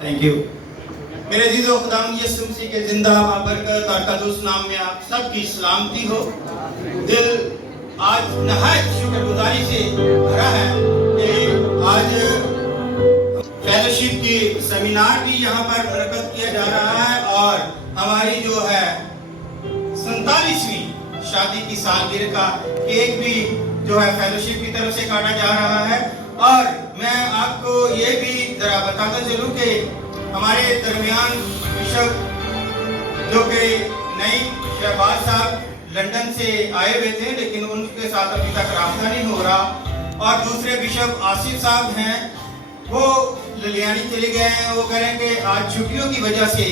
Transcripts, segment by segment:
Thank you. मेरे अज़ीज़ो, खुदावंद यीशु मसीह के जिंदा बाबरकत और कदूस नाम में आप सबकी सलामती हो। दिल आज नहायत शुक्रगुजारी से भरा है कि आज फेलोशिप की सेमिनार भी यहाँ पर मुनक़्क़द किया जा रहा है और हमारी जो है 47वीं शादी की सालगिरह का केक भी जो है फेलोशिप की तरफ से काटा जा रहा है। और मैं आपको ये भी जरा बताता चलूँ कि हमारे दरमियान बिशप जो कि नई शहबाज साहब लंदन से आए हुए थे, लेकिन उनके साथ अभी तक रास्ता नहीं हो रहा। और दूसरे बिशप आसिफ साहब हैं, वो ललियानी चले गए हैं। वो कह रहे हैं कि आज छुट्टियों की वजह से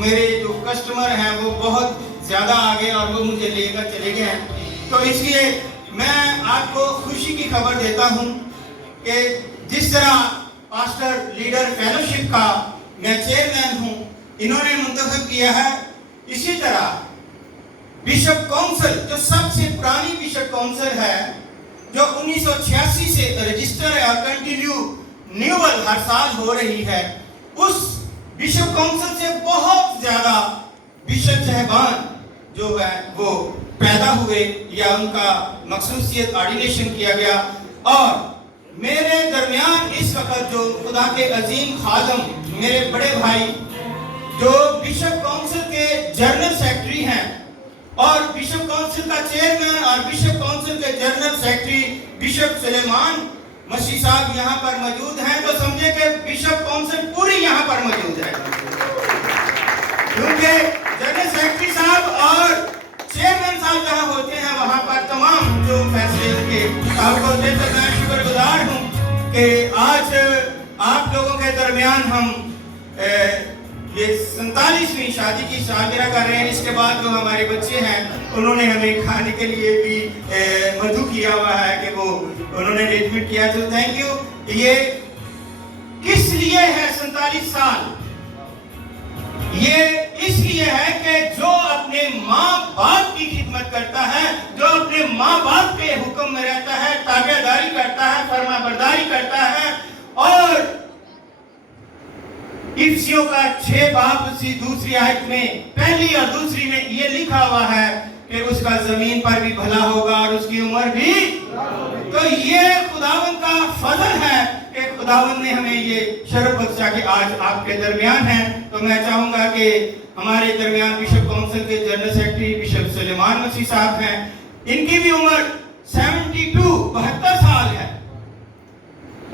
मेरे जो कस्टमर हैं वो बहुत ज़्यादा आ गए और वो मुझे लेकर चले गए हैं। तो इसलिए मैं आपको खुशी की खबर देता हूँ कि जिस तरह पास्टर लीडर फेलोशिप का मैं चेयरमैन हूँ, इन्होंने मुंतखब किया है, इसी तरह बिशप काउंसिल जो सबसे पुरानी बिशप काउंसिल है, जो 1986 से रजिस्टर है और कंटिन्यू न्यूअल हर साल हो रही है, उस बिशप काउंसिल से बहुत ज्यादा बिशप साहबान जो है वो पैदा हुए या उनका मखसूसियत ऑर्डिनेशन किया गया। और मेरे दरमियान इस वक्त जो खुदा के अजीम खादम मेरे बड़े भाई जो बिशप काउंसिल के जनरल सेक्रेटरी हैं और बिशप काउंसिल का चेयरमैन और बिशप काउंसिल के जनरल सेक्रेटरी बिशप सुलेमान मसीह साहब यहाँ पर मौजूद हैं, तो समझे कि बिशप काउंसिल पूरी यहाँ पर मौजूद है। क्योंकि जनरल सेक्रेटरी साहब और चेयरमैन साहब जहाँ होते हैं वहाँ पर तमाम जो फैसले के साहब होते हैं। तो मैं शुक्रगुजार हूँ कि आज आप लोगों के दरमियान हम ये 47वीं शादी की सालगिरह कर रहे हैं। इसके बाद जो हमारे बच्चे हैं उन्होंने हमें खाने के लिए भी मधु किया हुआ है कि वो उन्होंने अरेंजमेंट किया, तो थैंक यू। ये किस लिए है 47 साल? ये इसलिए है कि जो अपने माँ बाप की खिदमत करता है, जो अपने माँ बाप के हुक्म में रहता है, ताबेदारी करता है, फरमाबरदारी करता है। और इफ्सियों का 6 बाब से दूसरी आयत में पहली और दूसरी में ये लिखा हुआ है कि उसका जमीन पर भी भला होगा और उसकी उम्र भी। तो ये खुदावंद का फजल है कि खुदावंद ने हमें ये शरफ बख्शा कि आज आपके दरमियान है। तो मैं चाहूंगा कि हमारे दरमियान बिशप काउंसिल के जनरल सेक्रेटरी बिशप सुलेमान मसीह साहब हैं, इनकी भी उम्र 72 साल है,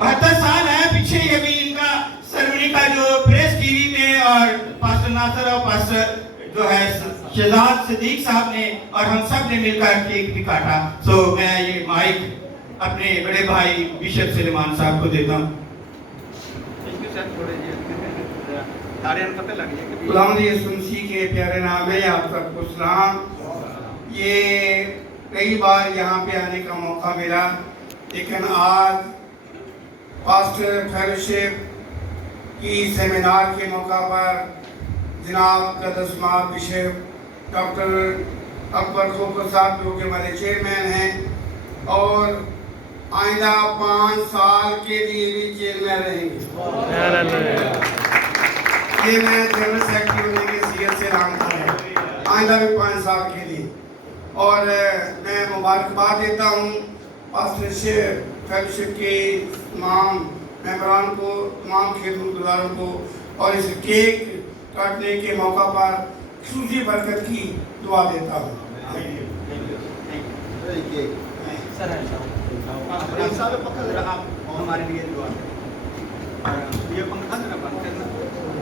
72 साल है। पीछे ये भी इनका सेरेमनी का जो प्रेस टीवी में और पास्टर नासर और पास्टर जो है शहजाद सिद्दीक साहब ने और हम सब ने मिलकर केक भी काटा। सो मैं ये माइक अपने बड़े भाई बिशप सुलेमान साहब को देता हूँ। खुदावंद यीशु मसीह के प्यारे नाम में आप सबको सलाम। ये कई बार यहाँ पे आने का मौका मिला, लेकिन आज पास्टर फेलोशिप की सेमिनार के मौका पर जनाब कदसमा बिशप डॉक्टर अकबर खोखर साहब जो कि हमारे चेयरमैन हैं और आइंदा 5 साल के लिए भी चेयरमैन रहेंगे। ये मैं जनरल सेक्रेटरी होने के सीयत से नामता है, आइंदा भी 5 साल के लिए। और मैं मुबारकबाद देता हूँ पास्टर फेलोशिप के तमाम मेंबरान को, तमाम खिदमतगारों को, और इस केक काटने के मौका पर खुशी बरकत की दुआ देता हूँ।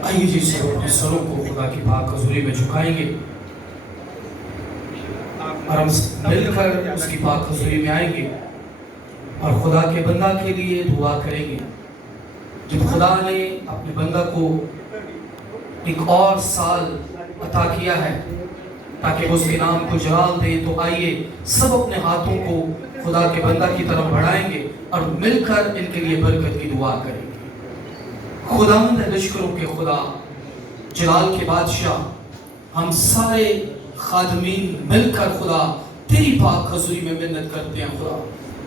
आइए जी अपने सरों को खुदा की पाक हज़ूरी में झुकाएंगे और हम मिलकर उसकी पाक हज़ूरी में आएंगे और खुदा के बंदा के लिए दुआ करेंगे। जब खुदा ने अपने बंदा को एक और साल अता किया है ताकि वो उसके नाम को जलाल दे, तो आइए सब अपने हाथों को खुदा के बंदा की तरफ बढ़ाएंगे और मिलकर इनके लिए बरकत की दुआ करेंगे। खुदावंद लश्करों के खुदा, जलाल के बादशाह, हम सारे खादमीन मिलकर खुदा तेरी पाक हज़ूरी में मिन्नत करते हैं। खुदा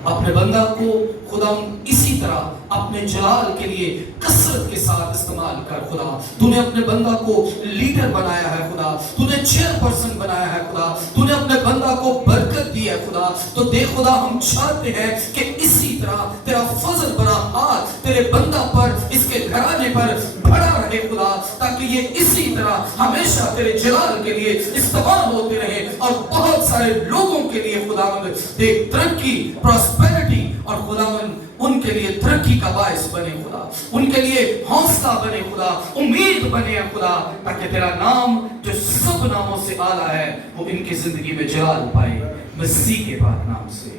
अपने बंदा को खुदा इसी तरह अपने जलाल के लिए कसरत के साथ इस्तेमाल कर खुदा। तूने अपने बंदा को लीडर बनाया है खुदा, तूने चेयरपर्सन बनाया है खुदा, तूने अपने बंदा को बरकत दी है खुदा। तो देख खुदा, हम चाहते हैं कि इसी तरह तेरा फजल भरा हाथ तेरे बंदा पर, इसके घराने पर बड़ा रहे खुदा, ताकि ये इसी तरह हमेशा तेरे जलाल के लिए इस्तेमाल होते रहे और बहुत सारे लोगों के लिए खुदावंद देख तरक्की, प्रॉस्पेरिटी और खुदावंद उनके लिए तरक्की का बायस बने खुदा, उनके लिए हौसला बने खुदा, उम्मीद बने खुदा, ताकि तेरा नाम जो सब नामों से आला है वो इनकी जिंदगी में जलाल पाए, मसीह के पाक नाम से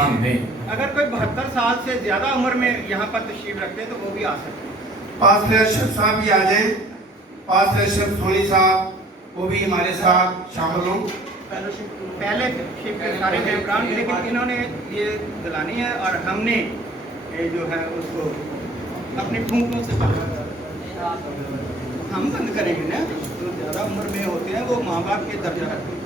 आमीन। अगर कोई 72 साल से ज्यादा उम्र में यहाँ पर तशरीफ रखते हैं तो वो भी आ सकते हैं। पास्टर अशरफ साहब भी आ जाएं, पास्टर अशरफ सोनी साहब वो भी हमारे साथ शामिल हों। पहले शिप के सारे मेंबरान, लेकिन इन्होंने ये दिलानी है और हमने ये जो है उसको अपनी फूंकों से हम बंद करेंगे ना। जो ज़्यादा उम्र में होते हैं वो माँ बाप के दर्जा रखते हैं।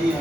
शुक्रिया।